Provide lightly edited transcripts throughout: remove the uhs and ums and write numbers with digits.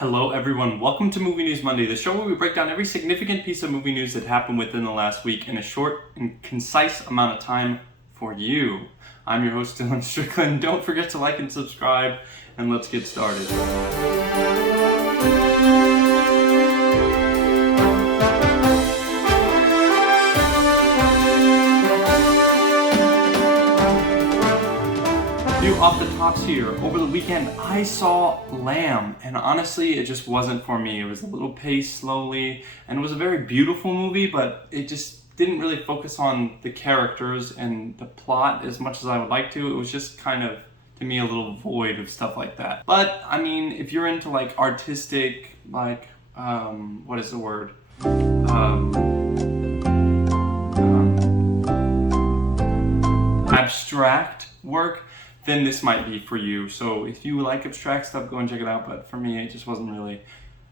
Hello everyone, welcome to Movie News Monday, the show where we break down every significant piece of movie news that happened within the last week in a short and concise amount of time for you. I'm your host Dylan Strickland. Don't forget to like and subscribe, and let's get started. Off the tops here. Over the weekend, I saw Lamb, and honestly, it just wasn't for me. It was a little paced slowly, and it was a very beautiful movie, but it just didn't really focus on the characters and the plot as much as I would like to. It was just kind of, to me, a little void of stuff like that. But, I mean, if you're into, like, artistic, like, what is the word? Abstract work, then this might be for you. So if you like abstract stuff, go and check it out, but for me, it just wasn't really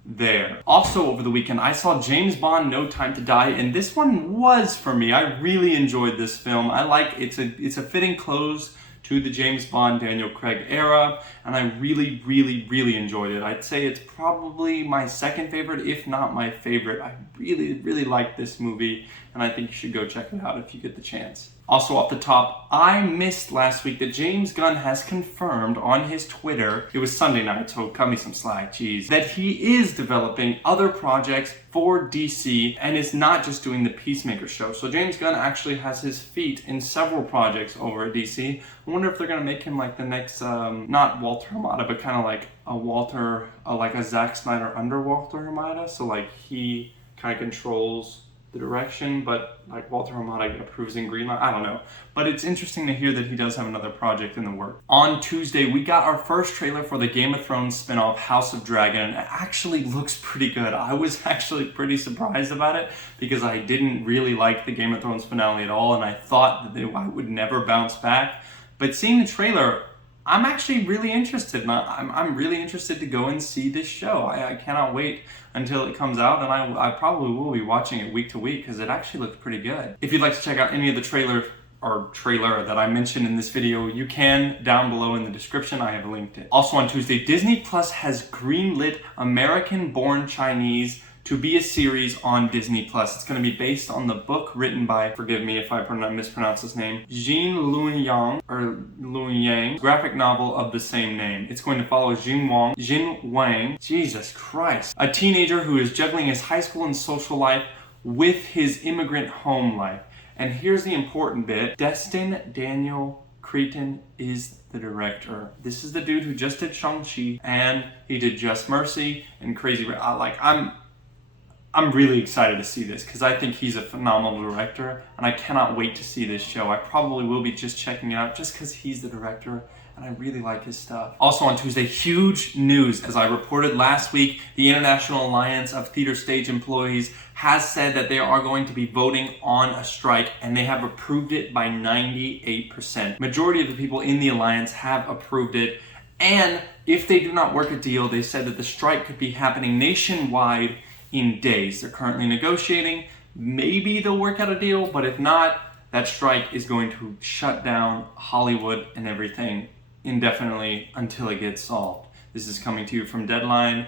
there. Also over the weekend, I saw James Bond No Time to Die, and this one was for me. I really enjoyed this film. It's a fitting close to the James Bond, Daniel Craig era, and I really enjoyed it. I'd say it's probably my second favorite, if not my favorite. I really liked this movie, and I think you should go check it out if you get the chance. Also off the top, I missed last week that James Gunn has confirmed on his Twitter, it was Sunday night, so cut me some slack, geez, that he is developing other projects for DC and is not just doing the Peacemaker show. So James Gunn actually has his feet in several projects over at DC. I wonder if they're gonna make him like the next, not Walter Hamada, but kind of like a Zack Snyder under Walter Hamada. So like he kind of controls the direction, but like Walter Hamada approves in green light. I don't know. But it's interesting to hear that he does have another project in the works. On Tuesday, we got our first trailer for the Game of Thrones spinoff, House of Dragon, and it actually looks pretty good. I was actually pretty surprised about it because I didn't really like the Game of Thrones finale at all, and I thought that I would never bounce back. But seeing the trailer, I'm actually really interested, and I'm really interested to go and see this show. I cannot wait until it comes out, and I probably will be watching it week to week because it actually looks pretty good. If you'd like to check out any of the trailer that I mentioned in this video, you can down below in the description. I have linked it. Also on Tuesday, Disney Plus has greenlit American-Born Chinese to be a series on Disney Plus. It's going to be based on the book written by, forgive me if I mispronounce his name, Jin Lunyang, graphic novel of the same name. It's going to follow Jin Wang, Jesus Christ, a teenager who is juggling his high school and social life with his immigrant home life. And here's the important bit. Destin Daniel Cretton is the director. This is the dude who just did Shang-Chi, and he did Just Mercy and Crazy. I'm really excited to see this because I think he's a phenomenal director, and I cannot wait to see this show. I probably will be just checking it out just because he's the director, and I really like his stuff. Also on Tuesday, huge news. As I reported last week, the International Alliance of Theater Stage Employees has said that they are going to be voting on a strike, and they have approved it by 98%. Majority of the people in the alliance have approved it, and if they do not work a deal, they said that the strike could be happening nationwide in days. They're currently negotiating. Maybe they'll work out a deal, but if not, that strike is going to shut down Hollywood and everything indefinitely until it gets solved. This is coming to you from Deadline,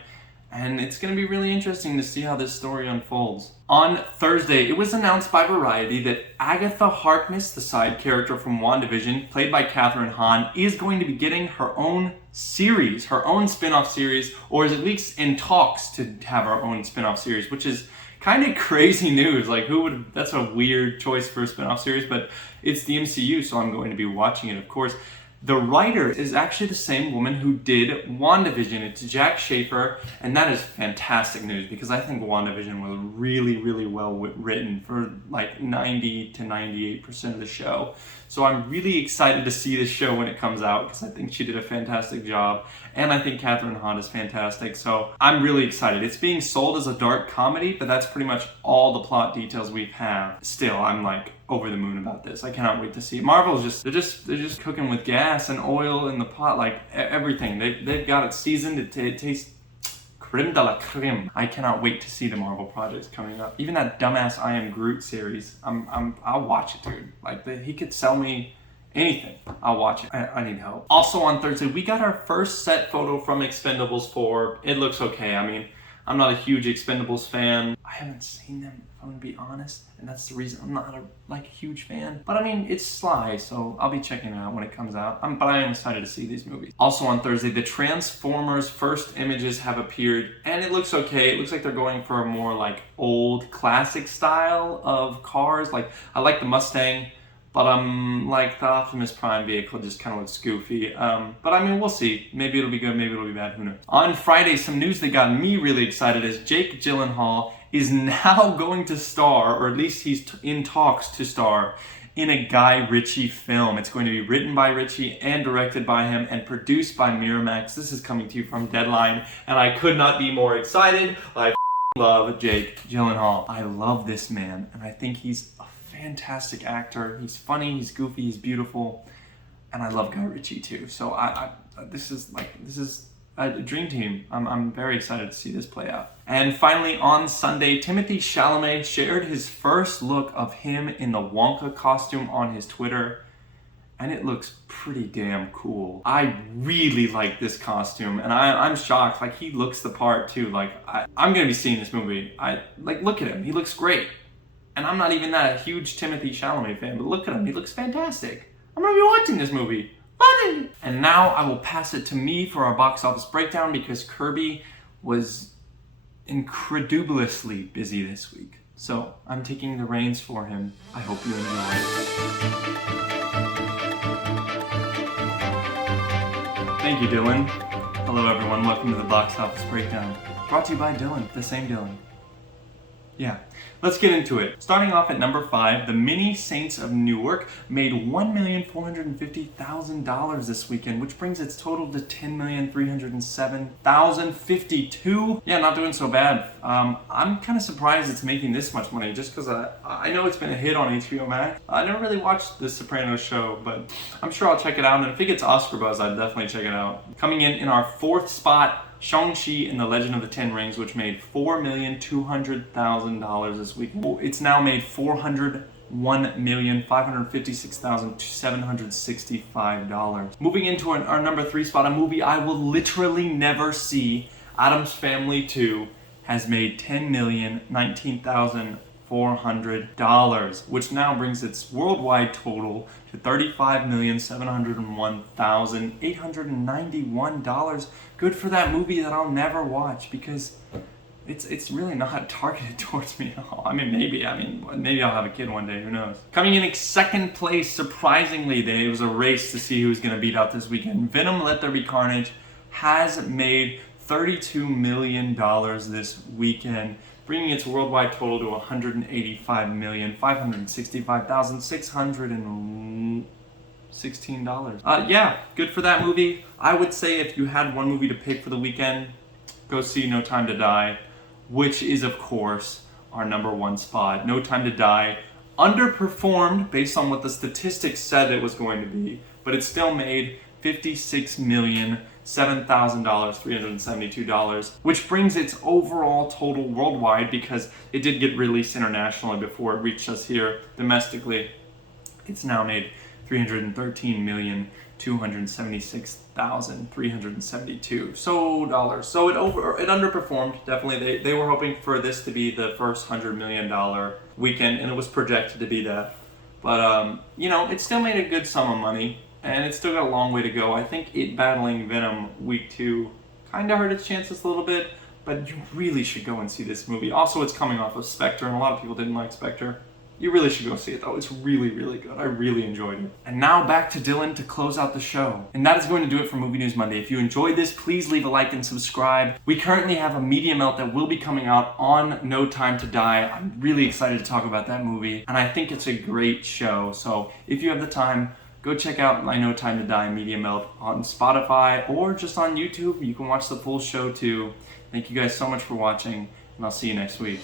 and it's going to be really interesting to see how this story unfolds. On Thursday, it was announced by Variety that Agatha Harkness, the side character from WandaVision, played by Kathryn Hahn, is going to be getting her own series, her own spin-off series, or is at least in talks to have her own spin-off series, which is kind of crazy news. Like, that's a weird choice for a spin-off series, but it's the MCU, so I'm going to be watching it, of course. The writer is actually the same woman who did WandaVision. It's Jack Schaefer, and that is fantastic news because I think WandaVision was really well written for like 90 to 98% of the show. So I'm really excited to see this show when it comes out because I think she did a fantastic job, and I think Kathryn Hahn is fantastic. So I'm really excited. It's being sold as a dark comedy, but that's pretty much all the plot details we have. Still, I'm like over the moon about this. I cannot wait to see it. Marvel's they're just cooking with gas and oil in the pot, like everything. They've got it seasoned. It tastes creme de la creme. I cannot wait to see the Marvel projects coming up. Even that dumbass I Am Groot series. I'll watch it, dude. Like he could sell me anything, I'll watch it. I need help. Also on Thursday, we got our first set photo from Expendables 4. It looks okay. I mean, I'm not a huge Expendables fan. I haven't seen them, if I'm gonna be honest, and that's the reason I'm not a huge fan. But I mean, it's Sly, so I'll be checking it out when it comes out. But I am excited to see these movies. Also on Thursday, the Transformers first images have appeared, and it looks okay. It looks like they're going for a more like old classic style of cars. Like, I like the Mustang, but like the Optimus Prime vehicle just kind of looks goofy. But I mean, we'll see. Maybe it'll be good, maybe it'll be bad, who knows. On Friday, some news that got me really excited is Jake Gyllenhaal is now going to star, or at least he's in talks to star, in a Guy Ritchie film. It's going to be written by Ritchie and directed by him and produced by Miramax. This is coming to you from Deadline, and I could not be more excited. I love Jake Gyllenhaal. I love this man, and I think he's a fantastic actor. He's funny, he's goofy, he's beautiful, and I love Guy Ritchie too. So this is a dream team. I'm very excited to see this play out. And finally on Sunday, Timothée Chalamet shared his first look of him in the Wonka costume on his Twitter, and it looks pretty damn cool. I really like this costume, and I'm shocked. Like, he looks the part too. Like, I'm gonna be seeing this movie. Look at him. He looks great. And I'm not even that huge Timothée Chalamet fan, but look at him, he looks fantastic. I'm gonna be watching this movie. And now I will pass it to me for our box office breakdown because Kirby was incredulously busy this week. So I'm taking the reins for him. I hope you enjoy. Thank you, Dylan. Hello everyone, welcome to the box office breakdown. Brought to you by Dylan, the same Dylan. Yeah, let's get into it. Starting off at number 5, the Mini Saints of Newark made $1,450,000 this weekend, which brings its total to $10,307,052. Yeah, not doing so bad. I'm kind of surprised it's making this much money, just because I know it's been a hit on HBO Max. I never really watched The Sopranos show, but I'm sure I'll check it out, and if it gets Oscar buzz, I'd definitely check it out. Coming in our 4th spot, Shang-Chi and the Legend of the Ten Rings, which made $4,200,000 this week. It's now made $401,556,765. Moving into our number 3 spot, a movie I will literally never see, Addams Family 2, has made $10,019,400, which now brings its worldwide total to $35,701,891. Good for that movie that I'll never watch because it's really not targeted towards me at all. I mean, maybe I'll have a kid one day, who knows. Coming in second place, surprisingly, it was a race to see who was going to beat out this weekend. Venom Let There Be Carnage has made $32 million this weekend, bringing its worldwide total to $185,565,616. Yeah, good for that movie. I would say if you had one movie to pick for the weekend, go see No Time to Die, which is, of course, our number 1 spot. No Time to Die underperformed based on what the statistics said it was going to be, but it still made $56,007,372, which brings its overall total worldwide, because it did get released internationally before it reached us here domestically. It's now made $313,276,372 dollars. So it underperformed, definitely. They were hoping for this to be the first $100 million weekend, and it was projected to be that. But it still made a good sum of money, and it's still got a long way to go. I think it battling Venom week 2 kind of hurt its chances a little bit, but you really should go and see this movie. Also, it's coming off of Spectre, and a lot of people didn't like Spectre. You really should go see it though. It's really, really good. I really enjoyed it. And now back to Dylan to close out the show. And that is going to do it for Movie News Monday. If you enjoyed this, please leave a like and subscribe. We currently have a media melt that will be coming out on No Time to Die. I'm really excited to talk about that movie, and I think it's a great show. So if you have the time, go check out my No Time to Die media melt on Spotify or just on YouTube. You can watch the full show too. Thank you guys so much for watching, and I'll see you next week.